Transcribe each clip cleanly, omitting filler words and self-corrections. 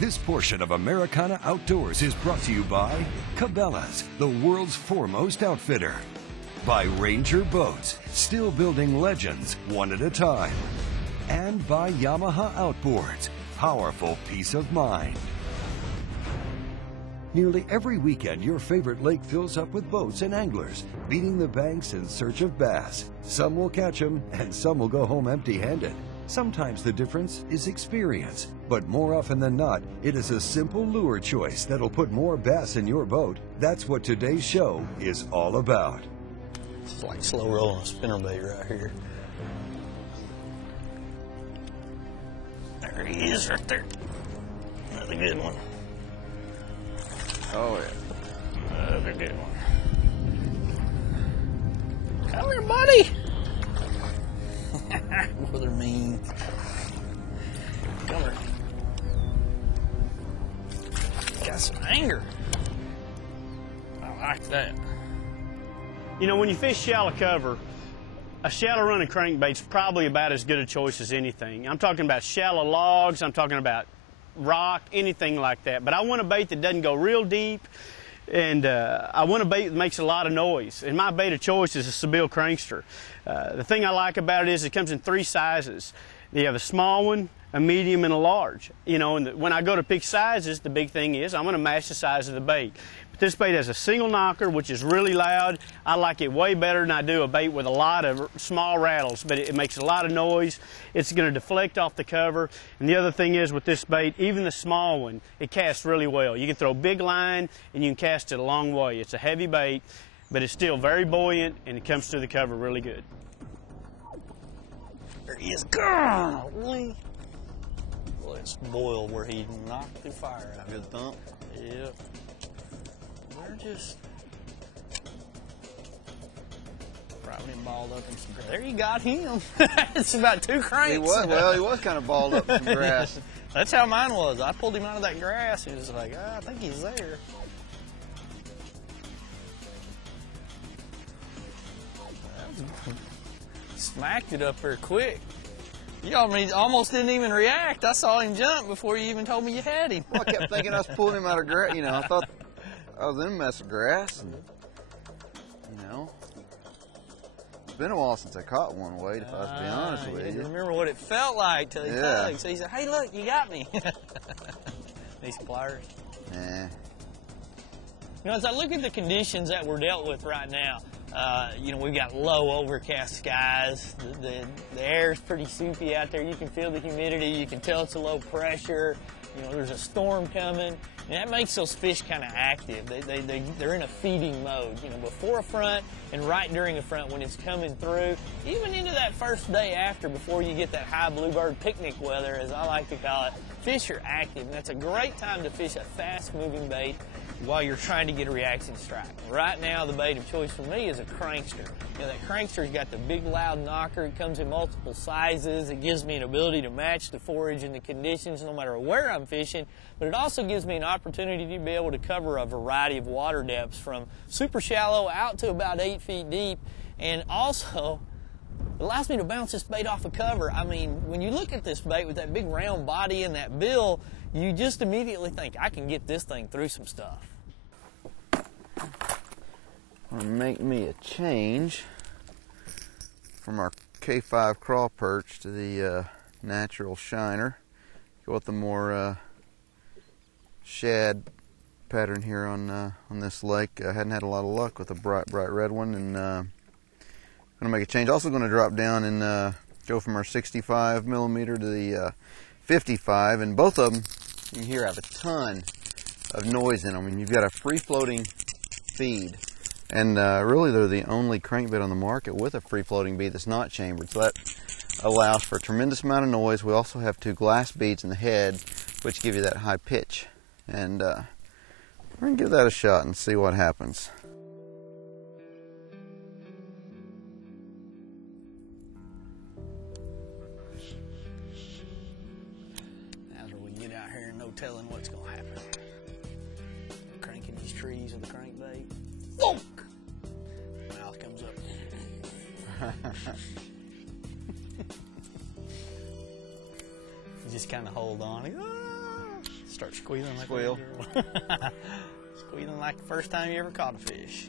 This portion of Americana Outdoors is brought to you by Cabela's, the world's foremost outfitter. By Ranger Boats, still building legends one at a time. And by Yamaha Outboards, powerful peace of mind. Nearly every weekend, your favorite lake fills up with boats and anglers, beating the banks in search of bass. Some will catch them, and some will go home empty-handed. Sometimes the difference is experience, but more often than not, it is a simple lure choice that'll put more bass in your boat. That's what today's show is all about. It's like slow rolling a spinnerbait right here. There he is right there. Another good one. Oh yeah. Another good one. Come here, buddy. Boy, they're mean. Come here. Got some anger. I like that. You know, when you fish shallow cover, a shallow running crankbait's probably about as good a choice as anything. I'm talking about shallow logs, I'm talking about rock, anything like that. But I want a bait that doesn't go real deep, and I want a bait that makes a lot of noise. And my bait of choice is a Sebile Crankster. The thing I like about it is it comes in 3 sizes. You have a small one, a medium, and a large. You know, and when I go to pick sizes, the big thing is I'm going to match the size of the bait. But this bait has a single knocker, which is really loud. I like it way better than I do a bait with a lot of small rattles, but it makes a lot of noise. It's going to deflect off the cover. And the other thing is with this bait, even the small one, it casts really well. You can throw a big line and you can cast it a long way. It's a heavy bait, but it's still very buoyant and it comes through the cover really good. There he is. Golly. Well, it's boiled where he knocked the fire out. Good thump. Yep. They're just probably balled up in some grass. There you got him. It's about 2 cranks. He was kind of balled up in some grass. That's how mine was. I pulled him out of that grass. He was like, I think he's there. Smacked it up there quick. You almost didn't even react. I saw him jump before you even told me you had him. Well, I kept thinking I was pulling him out of grass. You know, I thought I was in a mess of grass. And, you know, it's been a while since I caught one weight, if I was to be honest with you. Didn't remember what it felt like till he tugged. So he said, hey, look, you got me. These pliers. Yeah. You know, as I look at the conditions that we're dealt with right now, you know, we've got low overcast skies. The air is pretty soupy out there. You can feel the humidity. You can tell it's a low pressure. You know, there's a storm coming. And that makes those fish kind of active. They're in a feeding mode, you know, before a front and right during a front when it's coming through. Even into that first day after, before you get that high bluebird picnic weather, as I like to call it, fish are active. And that's a great time to fish a fast-moving bait while you're trying to get a reaction strike. Right now, the bait of choice for me is a crankster. You know, that crankster's got the big loud knocker. It comes in multiple sizes. It gives me an ability to match the forage and the conditions no matter where I'm fishing, but it also gives me an opportunity to be able to cover a variety of water depths from super shallow out to about 8 feet deep, and also it allows me to bounce this bait off a cover. I mean, when you look at this bait with that big round body and that bill, you just immediately think, I can get this thing through some stuff. I'm gonna make me a change from our K5 crawl perch to the natural shiner. Go with the more shad pattern here on this lake. I hadn't had a lot of luck with a bright red one, and I'm gonna make a change. Also gonna drop down and go from our 65 millimeter to the 55, and both of them you can hear have a ton of noise in them. And you've got a free floating feed, and really they're the only crankbait on the market with a free floating bead that's not chambered, so that allows for a tremendous amount of noise. We also have 2 glass beads in the head which give you that high pitch, and we're gonna give that a shot and see what happens. After we get out here, no telling what's gonna happen. Cranking these trees with the crankbait. Thunk! Mouth comes up. You just kind of hold on. Start squealing like Squeal. a girl. Squealing like the first time you ever caught a fish.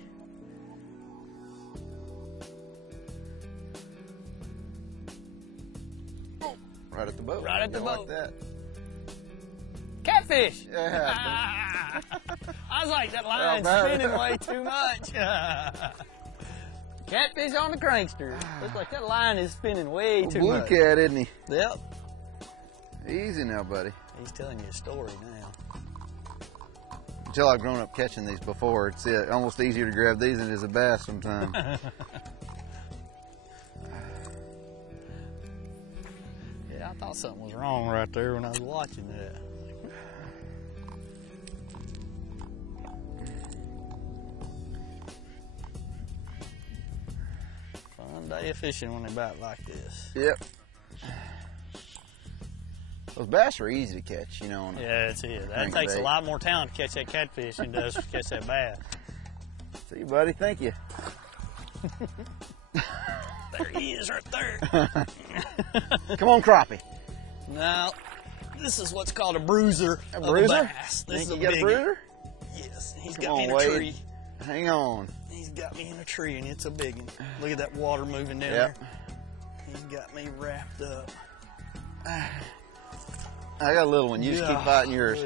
Right at the boat. Right at the boat. Like that. Catfish! Yeah. I was like, that line's spinning way too much. Catfish on the crankster. Looks like that line is spinning way too Blue much. cat, isn't he? Yep. Easy now, buddy. He's telling you a story now. Until I've grown up catching these before, it's almost easier to grab these than it is a bass sometimes. Yeah, I thought something was wrong right there when I was watching that. Fun day of fishing when they bite like this. Yep. Those bass are easy to catch, you know. Yeah, that's it. That Crankbait. takes a lot more talent to catch that catfish than it does to catch that bass. See you, buddy. Thank you. There he is right there. Come on, crappie. Now, this is what's called a bruiser. A of bruiser? bass. This is Think a you got a big bruiser? Yes, he's Come got me on, in a Wade. tree. Hang on. He's got me in a tree, and it's a big one. Look at that water moving down Yep. there. He's got me wrapped up. I got a little one. You just keep fighting yours.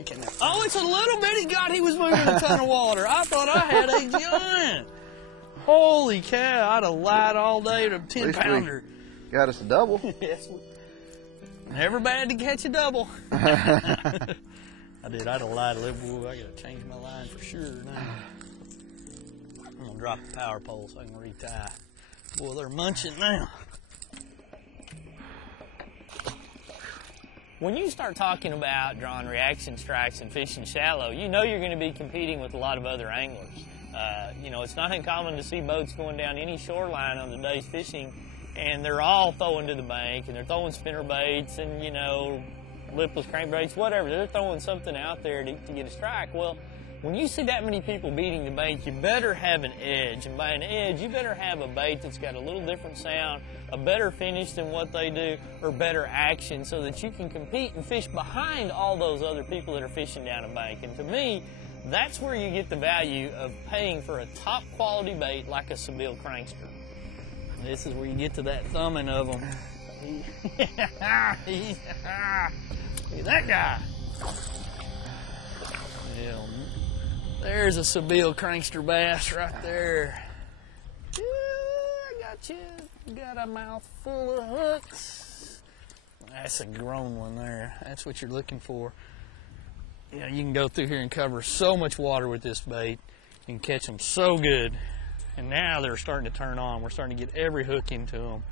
Okay, now. Oh, it's a little bitty god. He was moving a ton of water. I thought I had a giant. Holy cow, I'd have lied all day to a 10-pounder. Got us a double. Yes. Never bad to catch a double. I did. I'd have lied a little. Boy, I got to change my line for sure now. I'm going to drop the power pole so I can retie. Boy, they're munching now. When you start talking about drawing reaction strikes and fishing shallow, you know you're going to be competing with a lot of other anglers. You know, it's not uncommon to see boats going down any shoreline on the day's fishing, and they're all throwing to the bank, and they're throwing spinner baits and, you know, lipless crankbaits, whatever. They're throwing something out there to get a strike. Well, when you see that many people beating the bank, you better have an edge. And by an edge, you better have a bait that's got a little different sound, a better finish than what they do, or better action so that you can compete and fish behind all those other people that are fishing down a bank. And to me, that's where you get the value of paying for a top quality bait like a Sebile Crankster. This is where you get to that thumbing of them. Look at that guy. Yeah, there's a Sebile Crankster bass right there. Yeah, I got you. Got a mouthful of hooks. That's a grown one there. That's what you're looking for. You know, you can go through here and cover so much water with this bait. You can catch them so good. And now they're starting to turn on. We're starting to get every hook into them.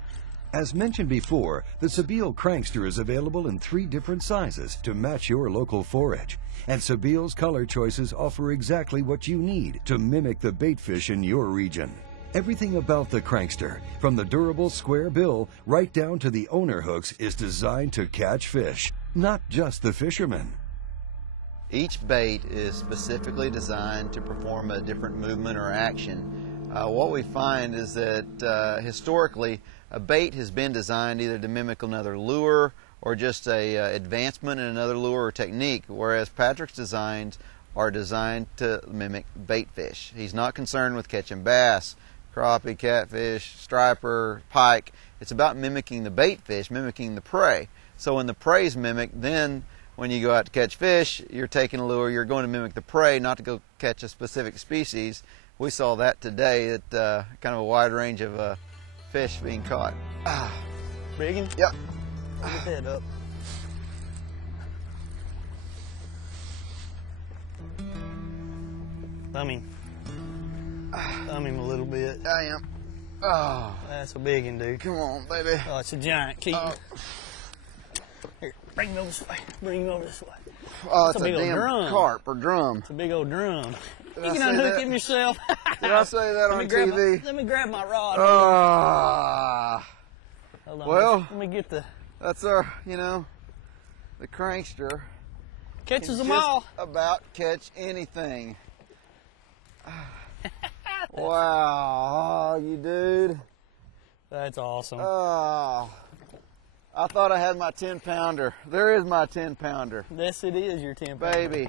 As mentioned before, the Sebile Crankster is available in 3 different sizes to match your local forage. And Sebile's color choices offer exactly what you need to mimic the bait fish in your region. Everything about the Crankster, from the durable square bill right down to the owner hooks, is designed to catch fish, not just the fishermen. Each bait is specifically designed to perform a different movement or action. What we find is that historically, a bait has been designed either to mimic another lure or just a advancement in another lure or technique, whereas Patrick's designs are designed to mimic bait fish. He's not concerned with catching bass, crappie, catfish, striper, pike. It's about mimicking the bait fish, mimicking the prey. So when the prey's mimicked, then when you go out to catch fish, you're taking a lure, you're going to mimic the prey, not to go catch a specific species. We saw that today, that kind of a wide range of fish being caught. Big one? Yep. Put his head up. Thumb him. Thumb him a little bit. I am. Oh, That's a big one, dude. come on, baby. Oh, it's a giant Keeton. Here, bring him over this way. Bring him over this way. Oh, That's it's a a big old damn drum. carp or drum. It's a big old drum. Did You I can say unhook that? him yourself. Did I say that on TV? Let me grab my rod. Hold on. well. Let me get the... That's our, you know, the Crankster. Catches them Just all. about catch anything. Wow, you dude. That's awesome. Oh, I thought I had my 10-pounder. There is my 10-pounder. Yes, it is your 10-pounder. Baby.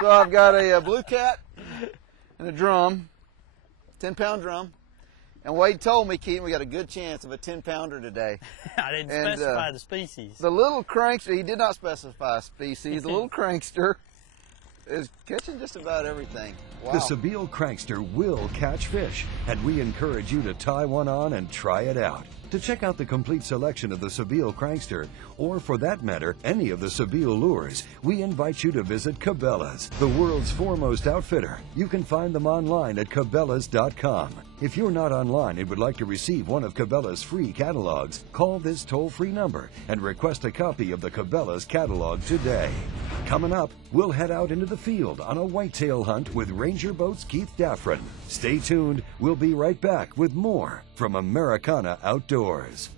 So I've got a blue cat and a drum, 10-pound drum. And Wade told me, Keeton, we got a good chance of a 10-pounder today. I didn't specify the species. The little crankster, he did not specify species. The little crankster is catching just about everything. Wow. The Sebile Crankster will catch fish, and we encourage you to tie one on and try it out. To check out the complete selection of the Sebile Crankster, or for that matter, any of the Sebile lures, we invite you to visit Cabela's, the world's foremost outfitter. You can find them online at Cabela's.com. If you're not online and would like to receive one of Cabela's free catalogs, call this toll-free number and request a copy of the Cabela's catalog today. Coming up, we'll head out into the field on a whitetail hunt with Ranger Boats Keith Daffron. Stay tuned. We'll be right back with more from Americana Outdoors.